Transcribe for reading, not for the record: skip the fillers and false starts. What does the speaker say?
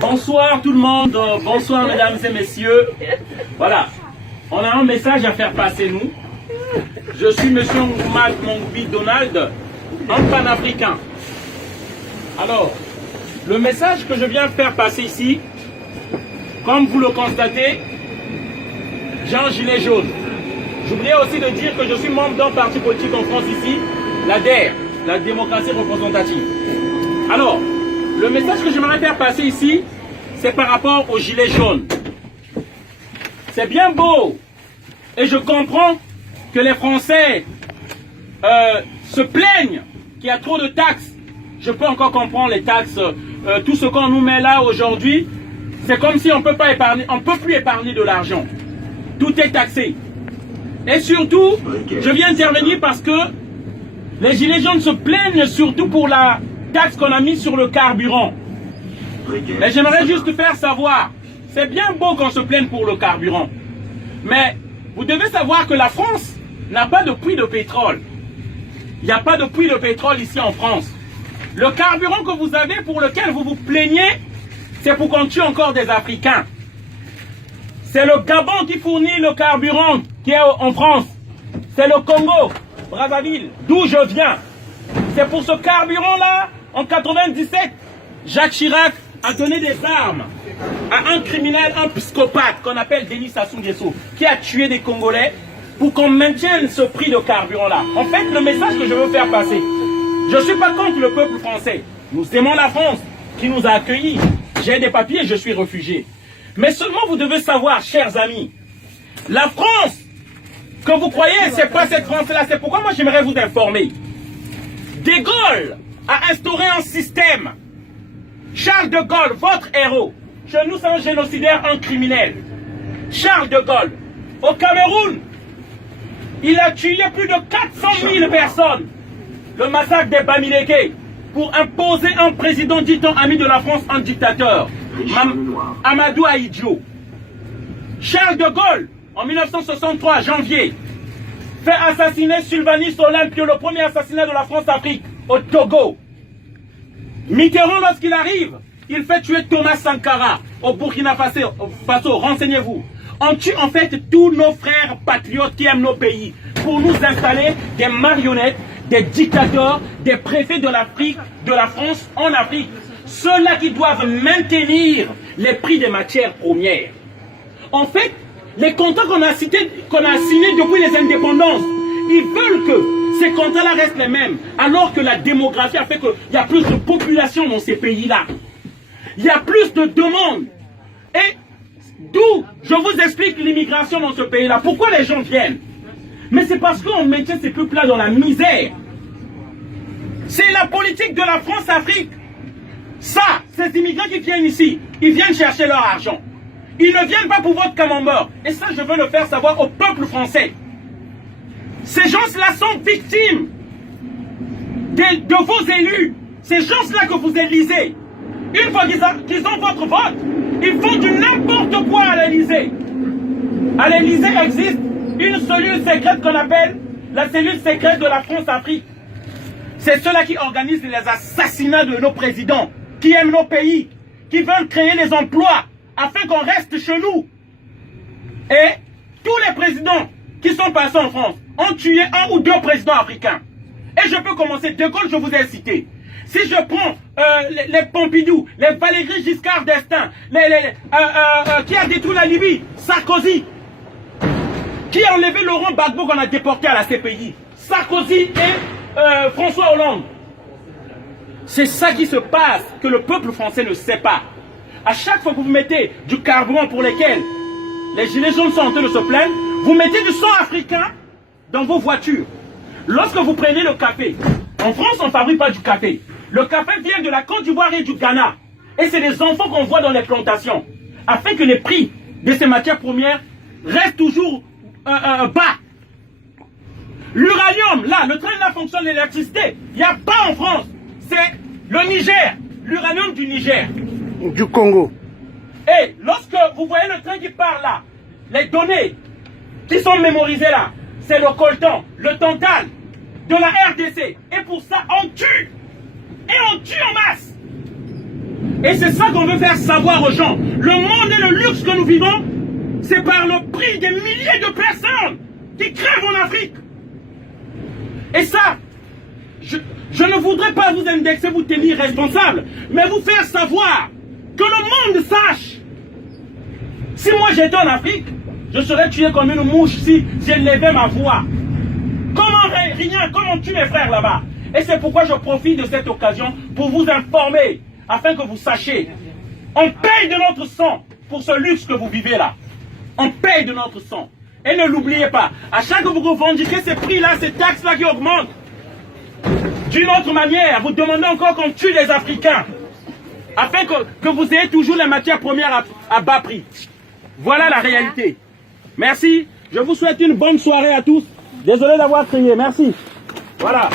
Bonsoir tout le monde, bonsoir mesdames et messieurs. Voilà, on a un message à faire passer nous. Je suis monsieur Nkouma Mongbi Donald, un panafricain. Alors, le message que je viens faire passer ici, comme vous le constatez, j'ai un gilet jaune. J'oubliais aussi de dire que je suis membre d'un parti politique en France ici, la DER, la démocratie représentative. Alors, le message que j'aimerais faire passer ici, c'est par rapport au gilet jaune. C'est bien beau, et je comprends que les Français se plaignent qu'il y a trop de taxes. Je peux encore comprendre les taxes, tout ce qu'on nous met là aujourd'hui, c'est comme si on peut pas épargner, on peut plus épargner de l'argent. Tout est taxé. Et surtout, je viens intervenir parce que les gilets jaunes se plaignent surtout pour la taxe qu'on a mise sur le carburant. Mais j'aimerais juste faire savoir, c'est bien beau qu'on se plaigne pour le carburant, mais vous devez savoir que la France n'a pas de puits de pétrole. Il n'y a pas de puits de pétrole ici en France. Le carburant que vous avez, pour lequel vous vous plaignez, c'est pour qu'on tue encore des Africains. C'est le Gabon qui fournit le carburant qui est en France. C'est le Congo, Brazzaville, d'où je viens. C'est pour ce carburant-là, en 97, Jacques Chirac a donné des armes à un criminel, un psychopathe qu'on appelle Denis Sassou Nguesso, qui a tué des Congolais pour qu'on maintienne ce prix de carburant-là. En fait, le message que je veux faire passer, je ne suis pas contre le peuple français. Nous aimons la France qui nous a accueillis. J'ai des papiers, je suis réfugié. Mais seulement vous devez savoir, chers amis, la France que vous croyez, c'est pas cette France-là. C'est pourquoi moi j'aimerais vous informer. De Gaulle a instauré un système. Charles de Gaulle, votre héros, chez nous c'est un génocidaire, un criminel. Charles de Gaulle, au Cameroun, il a tué plus de 400 000 personnes. Le massacre des Bamileke, pour imposer un président dit-on ami de la France, un dictateur. Amadou Ahidjo. Charles de Gaulle, en 1963, janvier, fait assassiner Sylvanus Olympio, le premier assassinat de la France-Afrique, au Togo. Mitterrand, lorsqu'il arrive, il fait tuer Thomas Sankara au Burkina Faso. Renseignez-vous. On tue en fait tous nos frères patriotes qui aiment nos pays pour nous installer des marionnettes, des dictateurs, des préfets de l'Afrique, de la France en Afrique. Ceux-là qui doivent maintenir les prix des matières premières. En fait, les contrats qu'on a signés depuis les indépendances, ils veulent que ces contrats-là restent les mêmes, alors que la démographie a fait qu'il y a plus de population dans ces pays-là. Il y a plus de demandes. Et d'où je vous explique l'immigration dans ce pays-là. Pourquoi les gens viennent? Mais c'est parce qu'on maintient ces peuples-là dans la misère. C'est la politique de la France-Afrique. Ça, ces immigrants qui viennent ici, ils viennent chercher leur argent. Ils ne viennent pas pour votre camembert. Et ça, je veux le faire savoir au peuple français. Ces gens-là sont victimes de vos élus. Ces gens-là que vous élisez. Une fois qu'ils ont votre vote, ils font du n'importe quoi à l'Élysée. À l'Élysée existe une cellule secrète qu'on appelle la cellule secrète de la France-Afrique. C'est ceux-là qui organisent les assassinats de nos présidents, qui aiment nos pays, qui veulent créer les emplois afin qu'on reste chez nous. Et tous les présidents qui sont passés en France ont tué un ou deux présidents africains. Et je peux commencer. De Gaulle, je vous ai cité. Si je prends les Pompidou, les Valéry Giscard d'Estaing, qui a détruit la Libye, Sarkozy, qui a enlevé Laurent Gbagbo qu'on a déporté à la CPI, Sarkozy et François Hollande. C'est ça qui se passe, que le peuple français ne sait pas. À chaque fois que vous mettez du carburant pour lesquels les gilets jaunes sont en train de se plaindre, vous mettez du sang africain dans vos voitures. Lorsque vous prenez le café, en France on ne fabrique pas du café. Le café vient de la Côte d'Ivoire et du Ghana. Et c'est les enfants qu'on voit dans les plantations. Afin que les prix de ces matières premières restent toujours bas. L'uranium, là, le train là fonctionne l'électricité. Il n'y a pas en France. C'est le Niger, l'uranium du Niger. Du Congo. Et lorsque vous voyez le train qui part là, les données qui sont mémorisées là, c'est le coltan, le tantal de la RDC. Et pour ça, on tue. Et on tue en masse. Et c'est ça qu'on veut faire savoir aux gens. Le monde et le luxe que nous vivons, c'est par le prix des milliers de personnes qui crèvent en Afrique. Et ça, je ne voudrais pas vous indexer, vous tenir responsable, mais vous faire savoir que le monde sache. Si moi j'étais en Afrique, je serais tué comme une mouche si j'élevais ma voix. Comment rien, comment on tue mes frères là-bas? Et c'est pourquoi je profite de cette occasion pour vous informer, afin que vous sachiez. On paye de notre sang pour ce luxe que vous vivez là. On paye de notre sang. Et ne l'oubliez pas, à chaque fois que vous revendiquez ces prix-là, ces taxes-là qui augmentent, d'une autre manière, vous demandez encore qu'on tue les Africains, afin que vous ayez toujours les matières premières à bas prix. Voilà la réalité. Merci. Je vous souhaite une bonne soirée à tous. Désolé d'avoir crié. Merci. Voilà.